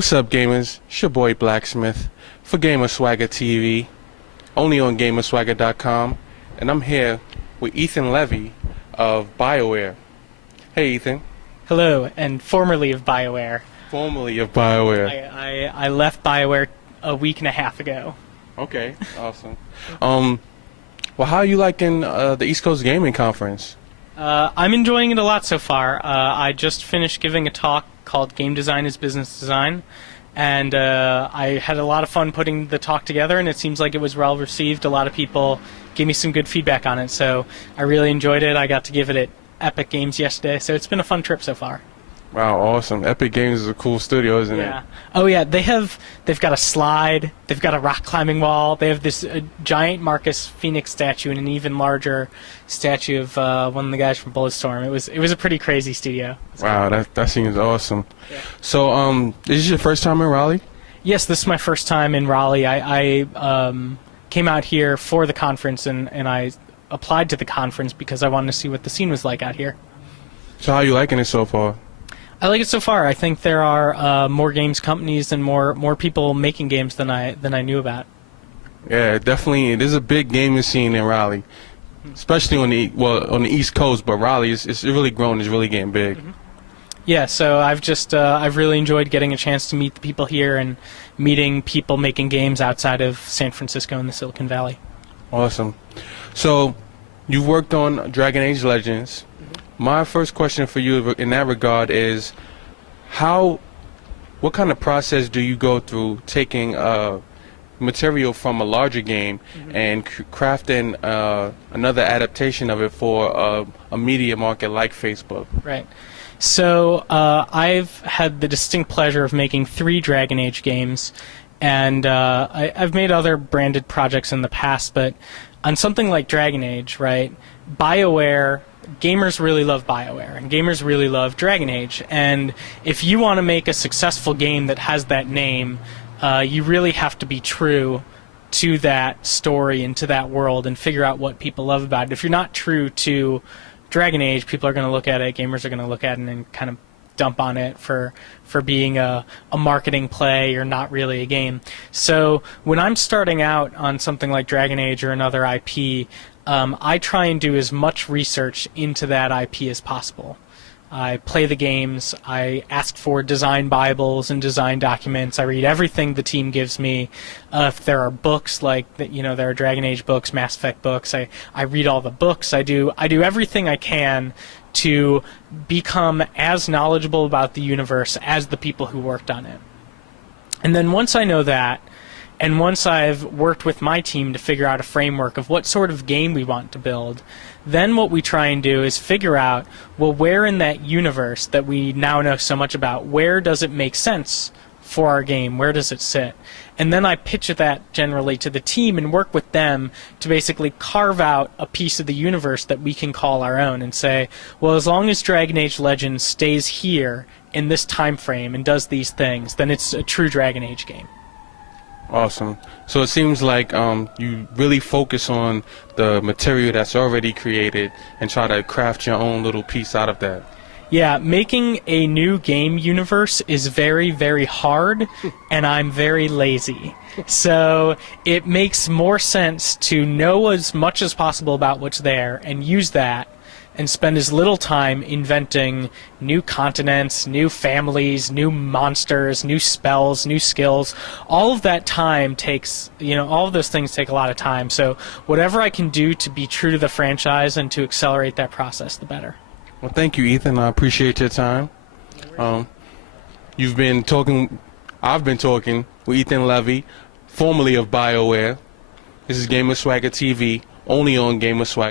What's up, gamers? It's your boy Blacksmith for GamerSwaggerTV, only on GamerSwagger.com, and I'm here with Ethan Levy of BioWare. Hey, Ethan. Hello, and formerly of BioWare. Formerly of BioWare. I left BioWare a week and a half ago. Okay, awesome. Well, how are you liking the East Coast Gaming Conference? I'm enjoying it a lot so far. I just finished giving a talk called Game Design is Business Design, and I had a lot of fun putting the talk together, and it seems like it was well received. A lot of people gave me some good feedback on it, so I really enjoyed it. I got to give it at Epic Games yesterday, so it's been a fun trip so far. Wow, awesome. Epic Games is a cool studio, isn't it? Oh yeah, they've got a slide, they've got a rock climbing wall, they have this giant Marcus Phoenix statue and an even larger statue of one of the guys from Bulletstorm. It was a pretty crazy studio. Wow, that seems awesome. Yeah. So, this is your first time in Raleigh? Yes, this is my first time in Raleigh. I came out here for the conference and I applied to the conference because I wanted to see what the scene was like out here. So how are you liking it so far? I like it so far. I think there are more games companies and more people making games than I knew about. Yeah, definitely. There's a big gaming scene in Raleigh, especially on the East Coast. But Raleigh it's really grown. It's really getting big. Mm-hmm. Yeah. So I've really enjoyed getting a chance to meet the people here and meeting people making games outside of San Francisco and the Silicon Valley. Awesome. So you've worked on Dragon Age Legends. My first question for you in that regard is, what kind of process do you go through taking material from a larger game and crafting another adaptation of it for a media market like Facebook? Right. So I've had the distinct pleasure of making 3 Dragon Age games, and I've made other branded projects in the past, but on something like Dragon Age, right, BioWare, gamers really love BioWare, and gamers really love Dragon Age, and if you want to make a successful game that has that name, you really have to be true to that story and to that world and figure out what people love about it. If you're not true to Dragon Age, people are going to look at it, gamers are going to look at it and kind of dump on it for being a marketing play or not really a game. So when I'm starting out on something like Dragon Age or another IP, I try and do as much research into that IP as possible. I play the games, I ask for design bibles and design documents, I read everything the team gives me. If there are books, like there are Dragon Age books, Mass Effect books, I read all the books. I do everything I can to become as knowledgeable about the universe as the people who worked on it. And then once I know that, and once I've worked with my team to figure out a framework of what sort of game we want to build, then what we try and do is figure out, well, where in that universe that we now know so much about, where does it make sense for our game? Where does it sit? And then I pitch that generally to the team and work with them to basically carve out a piece of the universe that we can call our own and say, well, as long as Dragon Age Legends stays here in this time frame and does these things, then it's a true Dragon Age game. Awesome. So it seems like you really focus on the material that's already created and try to craft your own little piece out of that. Yeah, making a new game universe is very, very hard, and I'm very lazy. So it makes more sense to know as much as possible about what's there and use that and spend as little time inventing new continents, new families, new monsters, new spells, new skills. All of that time takes, all of those things take a lot of time. So whatever I can do to be true to the franchise and to accelerate that process, the better. Well, thank you, Ethan. I appreciate your time. I've been talking with Ethan Levy, formerly of BioWare. This is GamerSwaggerTV, only on GamerSwagger.